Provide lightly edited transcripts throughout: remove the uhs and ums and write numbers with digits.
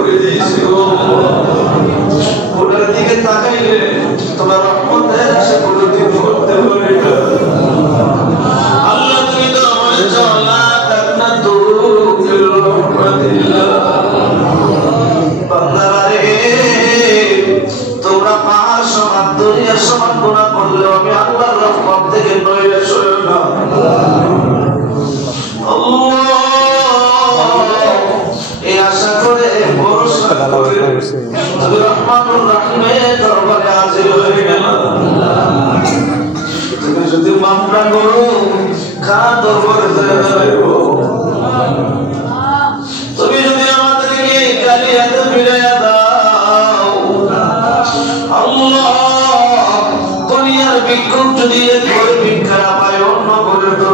করে দিয়েছি গো। কোটার দিকে তাকাইলে তোমার রহমতের আশা কোনোদিন করতে পারি না। আল্লাহ তুমি তো আমার চলা তাকনা তুমির রহমাতিল্লাহ। বান্দারা রে, তোমরা পাহাড় সমান দুনিয়ার সমান গুনাহ করলেও আমি আল্লাহর রহমত থেকে নইলে সইও না। এই আশা করে ভরসা করে তুমি রহমানুর রহিমের দরবারে হাজির হয়ে গেলাম। তুমি যদি মাফ না করো কার দরবারে যাইব? তুমি যদি আমাদেরকে খালি হাতে ফিরাইয়া দাও, আল্লাহ দুনিয়ার ভিক্ষুক যদি ঘরে ভিক্ষা না পায় অন্য ঘরে তো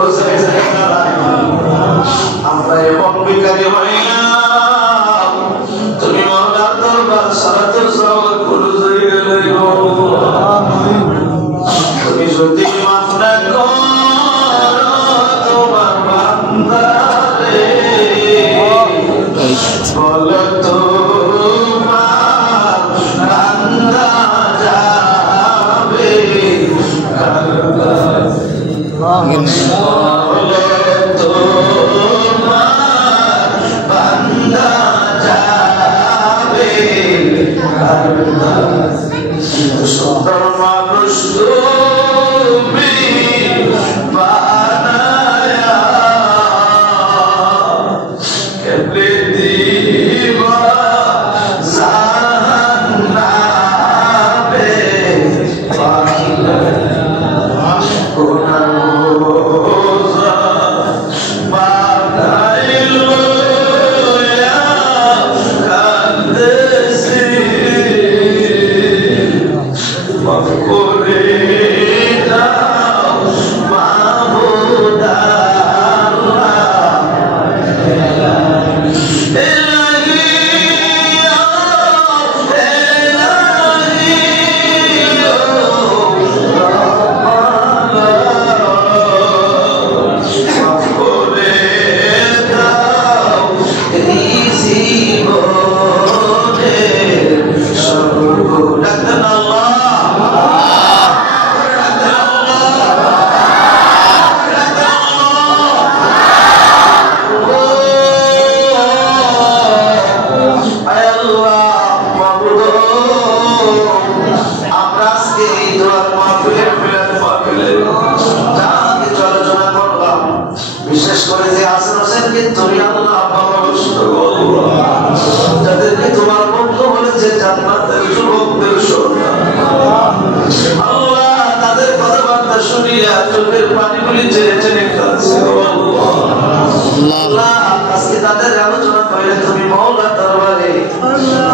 আমরা এমন ভিখারি হই না। তুমি মহলার দরবার সারাতে সওয়াল করে গেলে গো। তুমি যদি মাফ না করো তোমার বান্দারে, বলো তোমার বান্দা যাবে কারবালায়। সুন্দর মানুষ তুমি বানায়া কেমনে দিবা জাহান্নামে কোনার রোজা বানাইলো কান্দেছি মাফ করে দাও মাহবুব বিশেষ করে যে হাসান হোসেনকে তুমি আল্লাহ ভালোবাসো, যাদেরকে তোমার বন্ধু বলেছে জান্নাতের যুবকদের সন্তান, আল্লাহ তাদের কথাবার্তা শুনিয়া চোখের পানিগুলি ছেড়ে ছেড়ে কাঁদছে। আল্লাহ আজকে তাদের আলোচনা করে তুমি মাওলার দরবারে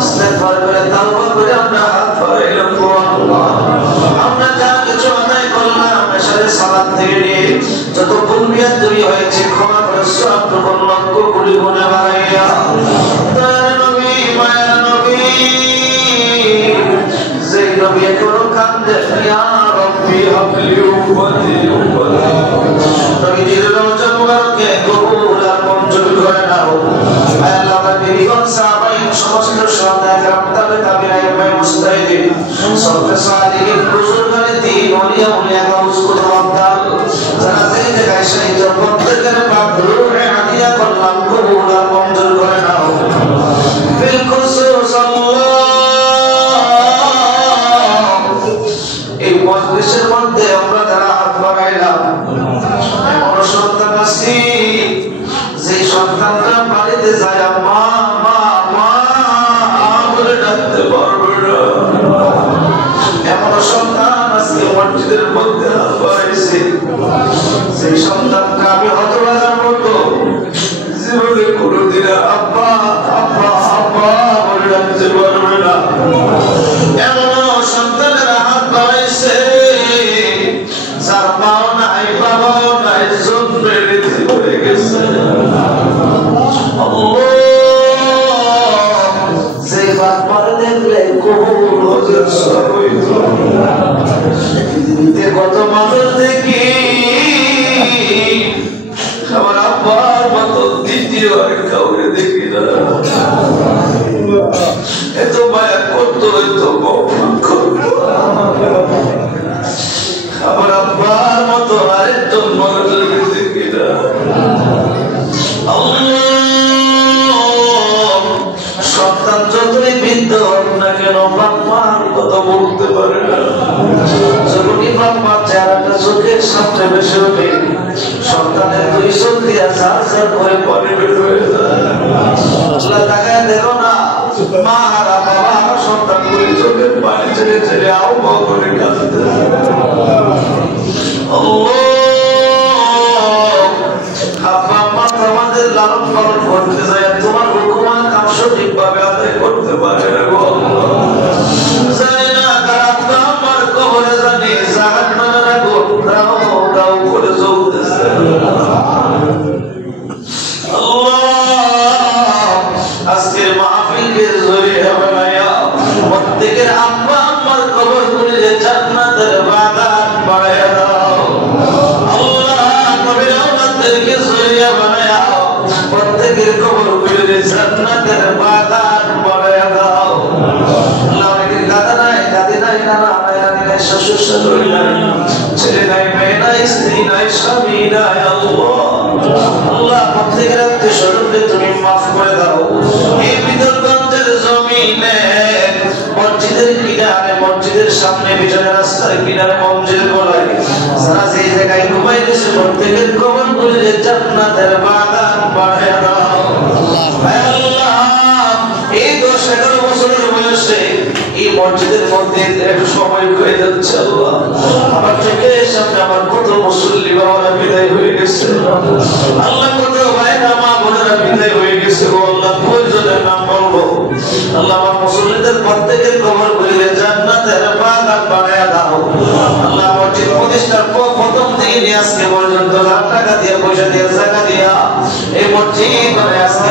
ইস্তেগফার করে তাওবা করে আমরা হাত বাড়াইলাম গো আল্লাহ। আমরা যা কিছু অন্যায় করলাম এশারে সালাত থেকে নিয়ে যত ভুল বিয়াদবি হয়েছে ক্ষমা করে সব লক্ষ কোটি গুনাহ বাড়াইয়া দয়ার নবী মায়ার নবী যেই নবী এখনো কান্দে ইয়া রাব্বি হাবলি উম্মতি নবীর রওজা মুবারকে কবুল আর মঞ্জুর করে নাও। আল্লাহ নবীগণ সাহাবায়ে সমস্ত শ্রদ্ধা রাখতাবে তাবিঈন ইমাম মুস্তাহিদিন সবকে সালিহিন বুজুর্গানে দ্বীন ওলিয়া উলিয়া গাউস কুতুবদাল যারা যে জায়গায় শহীদ প্রত্যেকের পাক রূহে হাদিয়া করলাম কবুল আর মঞ্জুর করে নাও। বিল খুসুস এই মজলিসের মধ্যে আমরা যারা হাত বাড়াইলাম এমন সন্তান আছি যে সন্তানটা বাড়িতে যায় মা মা মা বলে ডাকতে পারবে না, এমন সন্তান আজকে মসজিদের মধ্যে হাত বাড়াইছে সেই সন্তানকে আমি হতভাগার মতো জীবনে কোনোদিন আব্বা আব্বা আব্বা বলে ডাকতে পারবে না, এমন সন্তানের হাত বাড়াইছে যার মাও নাই বাবাও নাই জন্মের রীতি হয়ে গেছে। যে বাবার দেখলে কবুল হজর সব হইত। পৃথিবীতে কত মানুষ দেখি চোখের সামনে বেশি ওঠে, সন্তানের দুই চোখ দিয়া ঝার করে পানি বের হয়ে যায়। আল্লাহ তাকায় দেখো না, মা আর বাবা আর সন্তান দুই চোখের পানি ছেড়ে ছেড়ে আও বাও করে কাঁদতে। আব্বা আম্মা তোমাদের লালন পালন করতে যায়, তোমার হুকুম কাম সঠিকভাবে আদায় করতে পারে না গো। জানি না তার আব্বা আম্মার কবরে জানি জাহান্নামের আগুন দাও দাও করে জ্বলতেছে। আজকের মাহফিলকে জড়িয়ে বানায়া প্রত্যেকের আব্বা আম্মার কবর গুলিয়ে জান্নাতের বাগান বানায়া দাও। আল্লাহ নবীর আওলাদদেরকে জড়িয়ে বানায়া প্রত্যেকের কবর গুলিয়ে জান্নাতের বাগান বানায়া দাও। আল্লাহ অনেকের দাদা নাই, দাদি নাই, নানা নাই, নানি নাই, শ্বশুর শাশুড়ি নাই, ছেলে নাই, মেয়ে নাই, স্ত্রী নাই, স্বামী নাই। আল্লাহ প্রত্যেকের আত্মীয় স্বজনকে তুমি মাফ করে দাও। এই বিদরগঞ্জের জমিনে মসজিদের কিনারে, মসজিদের সামনে, পিছনে রাস্তার কিনারে, মসজিদের গোলায় যারা যে জায়গায় ঘুমাইতেছে প্রত্যেকের কবর গুলিয়ে জান্নাতের বাগান বানায়া দাও। আল্লাহ এই 10-11 বছরের বয়সে এই মসজিদের মধ্যে একটু সময় হয়ে যাচ্ছে। আল্লাহ আমার চোখের সামনে আমার কত মুসল্লি বাবারা বিদায় হয়ে গেছে। আল্লাহ কত ভাইরা মা বোনেরা বিদায় হয়ে গেছে। ও আল্লাহ প্রয়োজনের নাম বলবো। আল্লাহ আমার মুসল্লিদের প্রত্যেকের কবর গুলিয়ে জান্নাতের বাগান বানায়া দাও। আল্লাহ মসজিদ প্রতিষ্ঠার প্রথম থেকে নিয়ে আজকে পর্যন্ত টাকা দিয়ে, পয়সা দিয়ে, জায়গা দিয়া এই মসজিদ মানে আজকে